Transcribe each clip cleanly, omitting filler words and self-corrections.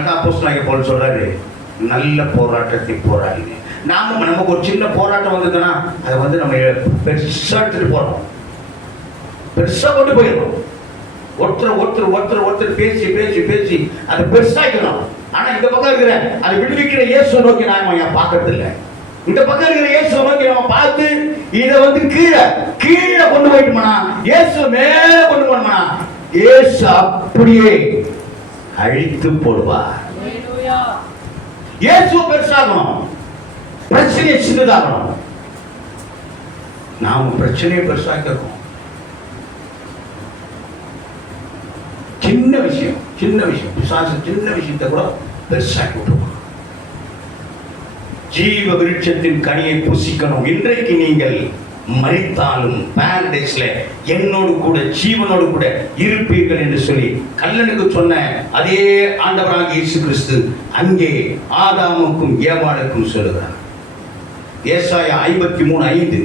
அதனால அப்போஸ்தலனாகிய பவுல் சொல்றாரு, நல்ல போராட்டத்தை போராடினேன். நமக்கு ஒரு சின்ன போராட்டம் வந்ததுன்னா அதை நம்ம பெருசா எடுத்துட்டு போறோம், பெருசா கொண்டு போயிடணும். ஒருத்தர் பேசி பேசி பேசி அதை பெருசாக்கணும். ஆனா இந்த பக்கம் இருக்கிற அதை விடுவிக்கிற இயேசு நோக்கி நாம பார்க்கறது இல்லை. இந்த பக்கம் இருக்கிற இயேசு நோக்கி நம்ம பார்த்து இதை கீழே கொண்டு போயிட்டோம்னா, இயேசு மேல கொண்டு போனோம்னா இயேசு அப்படியே அழித்து போடுவார். இயேசு பெருசாகணும், பிரச்சனையை சின்னதாகணும். நாம பிரச்சனையை பெருசாக்கணும். சின்ன விஷயம் பிசாசு சின்ன விஷயத்தை கூட பெருசாக்கி விட்டுருவான். ஜீவ விருட்சத்தின் கனியை புசிக்கணும். இன்றைக்கு நீங்கள் மரித்தாலும் பாரடைஸ்ல என்னோடு கூட ஜீவனோடு கூட இருப்பீர்கள் என்று சொல்லி கல்லனுக்கு சொன்ன அதே ஆண்டவராகிய இயேசு கிறிஸ்து அங்கே ஆதாமுக்கும் ஏவாளுக்கும் சொல்லுகிறார். ஏசாயா 53:5,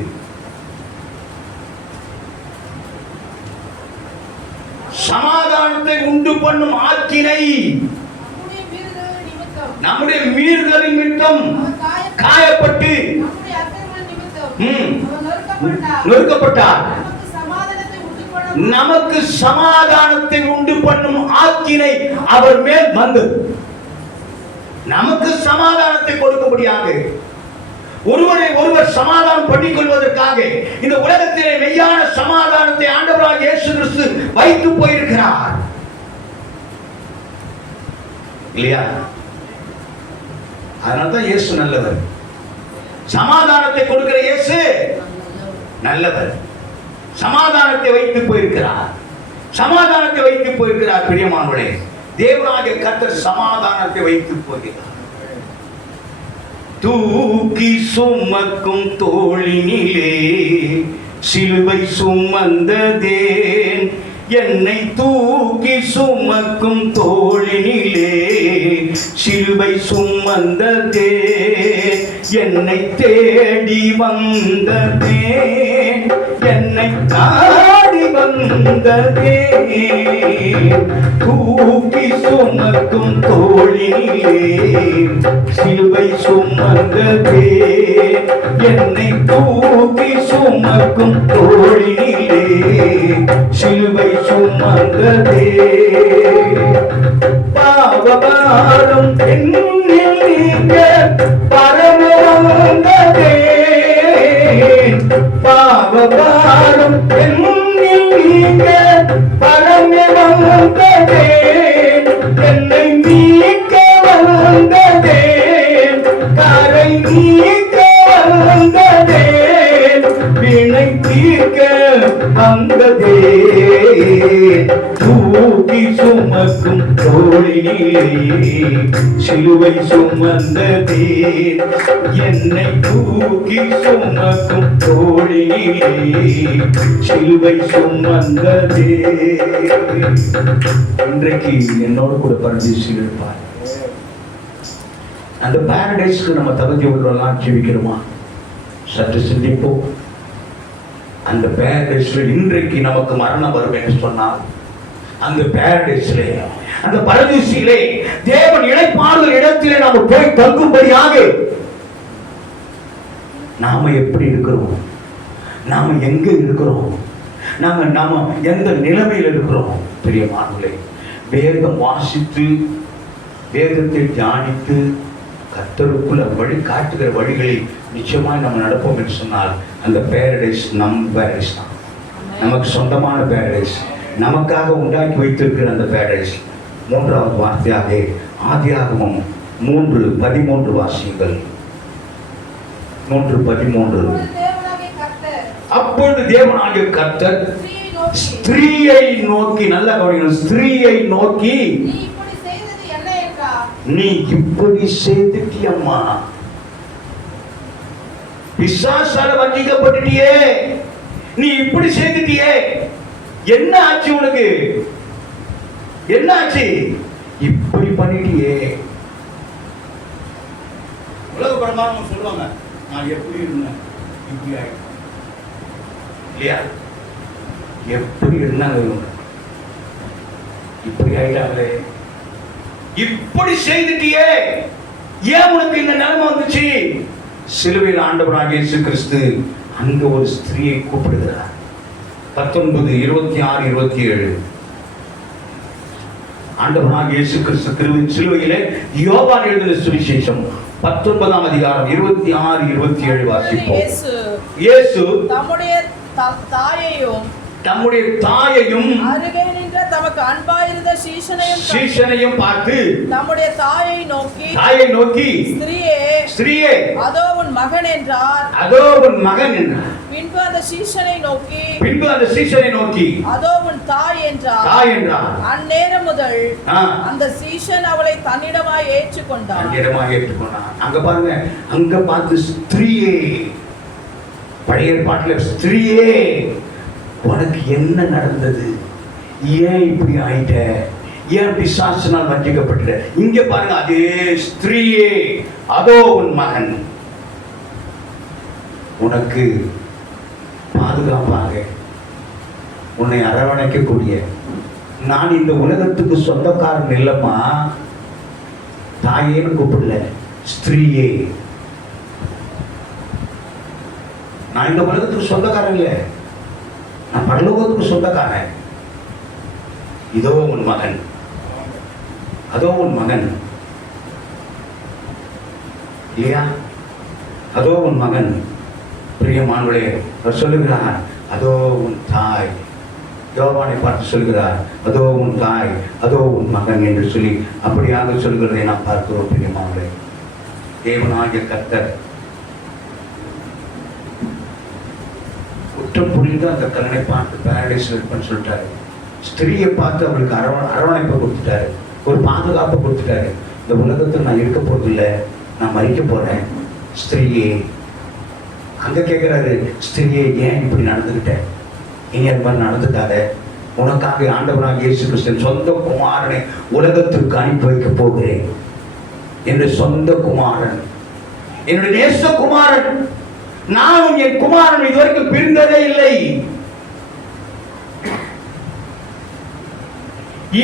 சமாதானத்தை உண்டு பண்ணும் ஆக்கினை நம்முடைய மீறுதலின் நிமித்தம் காயப்பட்டு நொறுக்கப்பட்டார். நமக்கு சமாதானத்தை உண்டு பண்ணும் ஆக்கினை அவர் மேல் வந்தது. நமக்கு சமாதானத்தை கொடுக்கும்படியாக, ஒருவரை ஒருவர் சமாதானம் பண்ணிக் கொள்வதற்காக இந்த உலகத்திலே மெய்யான சமாதானத்தை ஆண்டவராகிய இயேசு கிறிஸ்து வைத்து போயிருக்கிறார் இல்லையா? அதனால்தான் இயேசு நல்லவர். சமாதானத்தை கொடுக்கிற இயேசு நல்லவர். சமாதானத்தை வைத்து போயிருக்கிறார். சமாதானத்தை வைத்து போயிருக்கிறார். பிரியமானவர்களே, தேவனாகிய கர்த்தர் சமாதானத்தை வைத்து போகிறார். தூக்கி சுமக்கும் தோளினிலே சிலுவை சுமந்ததேன், என்னை தூக்கி சுமக்கும் தோளினிலே சிலுவை சுமந்ததே, என்னை தேடி வந்ததே, என்னை நாடி வந்ததே. தூக்கி சுமக்கும் தோளினிலே சிலுவை சுமந்ததே, என்னை தூக்கி சுமக்கும் தோளினிலே சிலுவை சுமந்ததே. பாவபாரம் என்னில் நீங்க பரம வந்ததே, பாவபாரம் என்னில் நீங்க பரம வந்ததே, என்னை நீக்க வந்ததே, கரை நீக்க வந்ததே, வினை தீர்க்க வந்ததே. தூக்கி சுமக்கும் தோளினிலே சிலுவை சுமந்ததே, என்னை தூக்கி சுமக்கும் தோளினிலே சிலுவை சுமந்ததே. இன்றைக்கு என்னோடு கூட பரதேசில் இருப்பார். அந்த பாரடைஸ்க்கு நம்ம தகுதி உள்ளவர்களாம் ஜீவிக்கிறோமா? சற்று சிந்திப்போம். அந்த பாரடைஸ்ல இன்றைக்கு நமக்கு மரணம் வரும் என்று சொன்னால், அந்த பாரடைஸ்லே, அந்த பரதீசிலே தேவன் இளைப்பாறுதல் இடத்திலே நாம போய் தங்கும்படியாக நாம எப்படி இருக்கிறோம்? நாம எங்க இருக்கிறோம்? நாம எந்த நிலைமையில் இருக்கிறோம்? பிரியமானவர்களே, வேதம் வாசித்து வேதத்தை தியானித்து கர்த்தருக்குள்ள வழி காட்டுகிற வழிகளில் நிச்சயமாய் நம்ம நடப்போம் என்று சொன்னால் அந்த பாரடைஸ் நம் பாரடைஸ் தான். நமக்கு சொந்தமான பாரடைஸ், நமக்காக உண்டாக்கி வைத்திருக்கிற அந்த பாரடைஸ். மூன்றாவது வார்த்தையாக ஆதியாகமம் 3:13 வாசியுங்கள். 3:13. அப்பொழுது தேவனாகிய கர்த்தர் ஸ்திரீயை நோக்கி, நல்ல கவனிக்கணும், ஸ்திரீயை நோக்கி, நீ இப்படி செய்துட்டியம்மா, பிசாசால வஞ்சிக்கப்பட்டுட்டியே, நீ இப்படி செய்துட்டியே, என்ன ஆச்சு உனக்கு? என்ன ஆச்சு? இப்படி பண்ணிட்டியே. உலக பிரமாணம் சொல்லுவாங்க, நான் எப்படி இருந்தேன் இப்படி ஆயிட்டேன் இல்லையா? எப்படி இருந்தாங்க இவங்க, இப்படி ஆயிட்டாங்களே. இப்படி செய்துட்டியே, ஏன் உனக்கு இந்த நிலைமை வந்துச்சு? சிலுவையில் ஆண்டவராகிய இயேசு கிறிஸ்து அங்க ஒரு ஸ்திரியை கூப்பிடுகிறார். 19, 26, 27 ஆண்டவராகிய இயேசு கிறிஸ்து சிலுவையிலே யோவான் எழுதின சுவிசேஷம் 19ஆம் அதிகாரம் 26, 27 வாசிப்போம். இயேசு தம்முடைய தாயையும் அருகே நின்ற தமக்கு அன்பாயிருந்த சீஷனையும் பார்த்து தம்முடைய தாயை நோக்கி ஸ்திரியே அதோ உன் மகன் என்றார். பின்பு அந்த சீஷனை நோக்கி அதோ உன் தாய் என்றார். அந்நேரம் முதல் அந்த சீஷன் அவளை தன்னிடமாய் ஏற்றுக்கொண்டான். அங்க பாருங்க, அங்க பார்த்து ஸ்திரியே, பழைய பாட்டுல ஸ்திரியே உனக்கு என்ன நடந்தது? ஏன் இப்படி ஆயிட்ட? ஏன் பிசாசினால் வஞ்சிக்கப்பட்ட? இங்க பாருங்க, அதே ஸ்திரியே அதோ உன் மகன். உனக்கு பாதுகாப்பாக உன்னை அரவணைக்கக்கூடிய, நான் இந்த உலகத்துக்கு சொந்தக்காரன் இல்லம்மா, தாயேன்னு கூப்பிடல, ஸ்திரியே. நான் இந்த உலகத்துக்கு சொந்தக்காரன் இல்லை, நான் பரலோகத்துக்கு சொந்தக்காரன். இதோ உன் மகன், அதோ உன் மகன் இல்லையா? அதோ உன் மகன். பிரியமானவர்களே, அவர் சொல்லுகிறார் அதோ உன் தாய். யோவானை பார்த்து சொல்கிறார் அதோ உன் தாய், அதோ உன் மகன் என்று சொல்லி அப்படியாக சொல்கிறதை நாம் பார்க்கிறோம். பிரியமானவர்களே, தேவனாகிய கர்த்தர் குற்றம் புரிந்து அந்த கல்லனை பார்த்து பாரடைஸ் இருப்பேன்னு சொல்லிட்டாரு. ஸ்திரியை பார்த்து அவளுக்கு அரவணைப்பை கொடுத்துட்டாரு, ஒரு பாதுகாப்பை கொடுத்துட்டாரு. இந்த உலகத்தில் நான் இருக்க போறதில்லை, நான் மறிக்க போறேன். ஸ்திரியே, அங்க கேட்கிறாரு, ஸ்திரியே ஏன் இப்படி நடந்துக்கிட்டேன்? இனி அது மாதிரி நடந்துக்காத. உனக்காக ஆண்டவராகிய இயேசு கிறிஸ்து சொந்த குமாரனை உலகத்திற்கு அனுப்பி வைக்க போகிறேன் என்று. சொந்த குமாரன், என்னுடைய நேச குமாரன். நானும் என் குமாரன் இதுவரைக்கும் பிரிந்ததே இல்லை.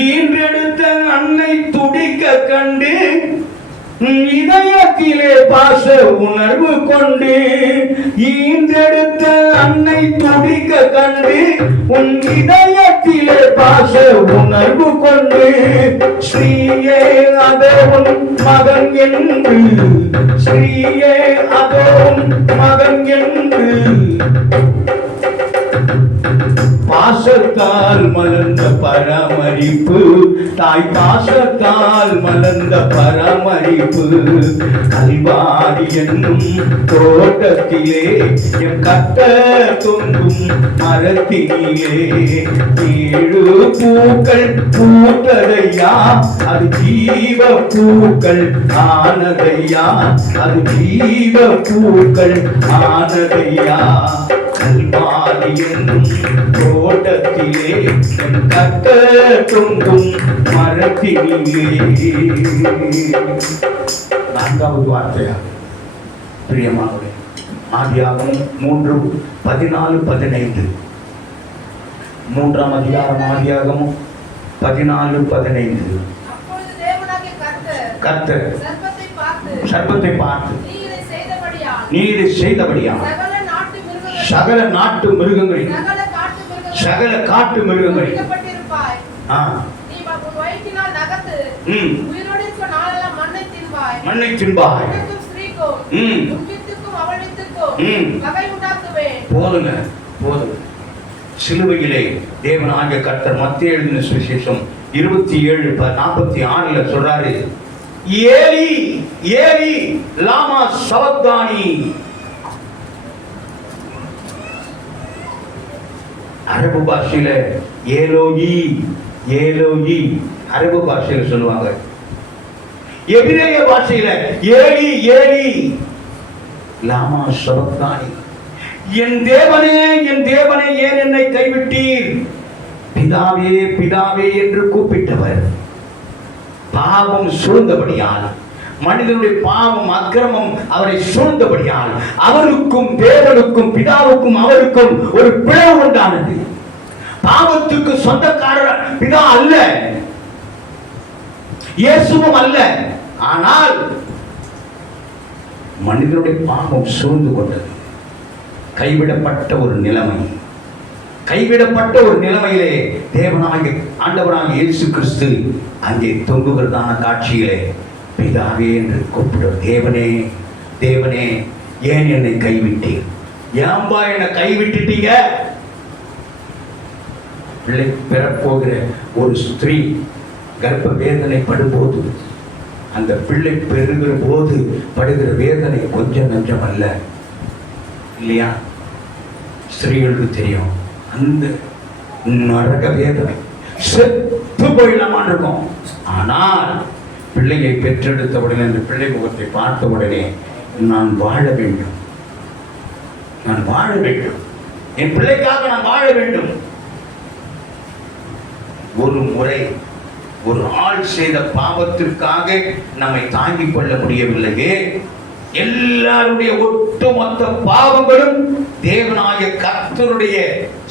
ஈன்றெடுத்த அன்னை துடிக்க கண்டு இதயத்திலே பாச உணர்வு கொண்டு, ஈன்றெடுத்த அன்னை துடிக்க கண்டு உன் இதயத்திலே பாச உணர்வு கொண்டு, ஸ்ரீயே அதோ உன் மகன் என்று, ஸ்ரீயே அதோ உன் மகன் என்று, பாசத்தால் மலர்ந்த பராமரிப்பு, தாய் பாசத்தால் மலர்ந்த பராமரிப்பு. கல்வாரி என்னும் தோட்டத்திலே என் கர்த்தர் தொங்கும் மரத்தினிலே 7 பூக்கள் பூத்ததையா, அது ஜீவ பூக்கள் ஆனதையா, அது ஜீவ பூக்கள் ஆனதையா. கல்வாரி என்னும் தோட்டத்திலே என் கர்த்தர் தொங்கும் மரத்தினிலே. 4வது வார்த்தையா பிரியமானவர்களே, ஆதியாகமம் 3:14-15. 3ஆம் அதிகாரம் ஆதியாகமம் 14-15. கர்த்தர் சர்ப்பத்தை பார்த்து நீ இதை செய்தபடியால் சகல நாட்டு மிருகங்களில் சகல காட்டு மிருகங்களில் மண்ணை தின்பாய். போதுங்க, போதும். சிலுவையிலே தேவனாகிய கர்த்தர் மத்தேயு எழுதின சுவிசேஷம் 27:46 சொல்றாரு, ஏலி ஏலி லாமா சபக்தானி. அரபு பாஷையில ஏலோயி ஏலோயி அரபு பாஷையில சொல்லுவாங்க. எபிரேய பாஷையில ஏலி ஏலி லாமா சபக்தானி. என் தேவனே என் தேவனே ஏன் என்னை கைவிட்டீர்? பிதாவே பிதாவே என்று கூப்பிட்டவர் பாவம் சூழ்ந்தபடியால், மனிதனுடைய பாவம் அக்கிரமம் அவரை சூழ்ந்தபடியால் அவருக்கும் தேவனுக்கும் பிதாவுக்கும் அவருக்கும் ஒரு பிளவு உண்டானது. பாவத்துக்கு சொந்தக்காரர் பிதா அல்ல. இயேசுவும் அல்ல. ஆனால் மனிதனுடைய பாவம் சூழ்ந்து கொண்டது. கைவிடப்பட்ட ஒரு நிலைமை, கைவிடப்பட்ட ஒரு நிலைமையிலே தேவனாகிய ஆண்டவராகிய இயேசு கிறிஸ்து அங்கே தொங்குகிறதான காட்சியிலே பிதாவே என்று கூப்பிடும். தேவனே, தேவனே, ஏன் என்னை கைவிட்டீர்? ஏன்பா என்னை கைவிட்டுட்டீங்க? பிள்ளை பெறப்போகிற ஒரு ஸ்திரீ கர்ப்ப வேதனை படும்போது, அந்த பிள்ளை பெறுகிற போது படுகிற வேதனை கொஞ்சம் நஞ்சம் அல்ல, இல்லையா? ஸ்திரீகளுக்கு தெரியும். அந்த நரக வேதனை, செத்து போயிடலாமான் இருக்கும். ஆனால் பிள்ளையை பெற்றெடுத்த உடனே, அந்த பிள்ளை முகத்தை பார்த்த உடனே, நான் வாழ வேண்டும், நான் வாழ வேண்டும், என் பிள்ளைக்காக நான் வாழ வேண்டும். ஒரு முறை ஒரு ஆள் செய்த பாவத்திற்காக நம்மை தாங்கிக் கொள்ள முடியவில்லையே, எல்லாருடைய ஒட்டுமொத்த பாவங்களும் தேவனாகிய கர்த்தருடைய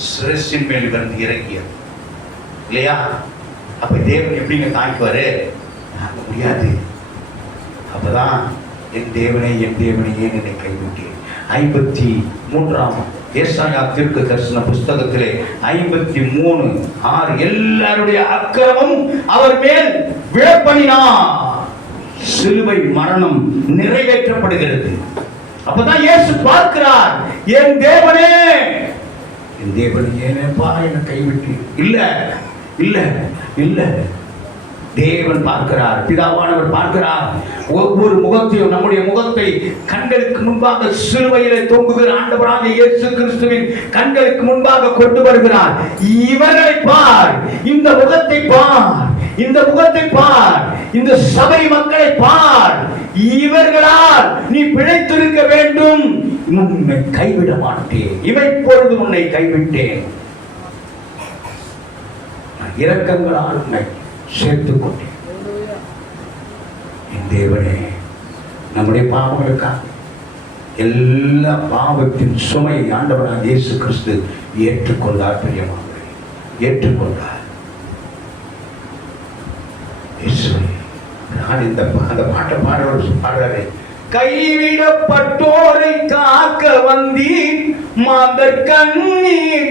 சிரசின் மேல் வந்து இறங்கியது, இல்லையா? அப்ப தேவன் எப்படிங்க தாங்கிக்குவாரு? தாங்க முடியாது. அப்பதான் என் தேவனே, என் தேவனே, ஏன் என்னை கைவிட்டீர்? 53 ஏசாயா தீர்க்க தரிசன புஸ்தகத்திலே 53:6 எல்லாருடைய அக்கிரமம் அவர் மேல் விழப்பண்ணினார். சிலுவை மரணம் நிறைவேற்றப்படுகிறது. அப்பதான் இயேசு பார்க்கிறார், என் தேவனே, என் தேவனே, ஏனப்பா என்னை கைவிட்டீர்? இல்ல இல்ல இல்ல, தேவன் பார்க்கிறார், பிதாவானவர் பார்க்கிறார். ஒவ்வொரு முகத்தையும், நம்முடைய முகத்தை கண்களுக்கு முன்பாக சிலுவையிலே தொங்குகிற ஆண்டவராகிய இயேசு கிறிஸ்துவின் கண்களுக்கு முன்பாக கொண்டு வருகிறார். இவர்களை பார், இந்த முகத்தை பார், இந்த முகத்தை பார், இந்த சபை மக்களை பார், இவர்களால் நீ பிழைத்திருக்க வேண்டும், உன்னை கைவிட மாட்டேன், இவைப்பொழுது உன்னை கைவிட்டேன், இரக்கங்களால் உன்னை சேர்த்துக் கொண்டேன். என் தேவனே, நம்முடைய பாவங்களுக்காக எல்லா பாவத்தின் சுமை ஆண்டவராக இயேசு கிறிஸ்து ஏற்றுக்கொண்டார். பிரியமானவர்களே, ஏற்றுக்கொண்டார். நான் இந்த பாட்டை பாடுறேன். கைவிடப்பட்டோரை காக்க வந்தீர், மாந்தர் கண்ணீர்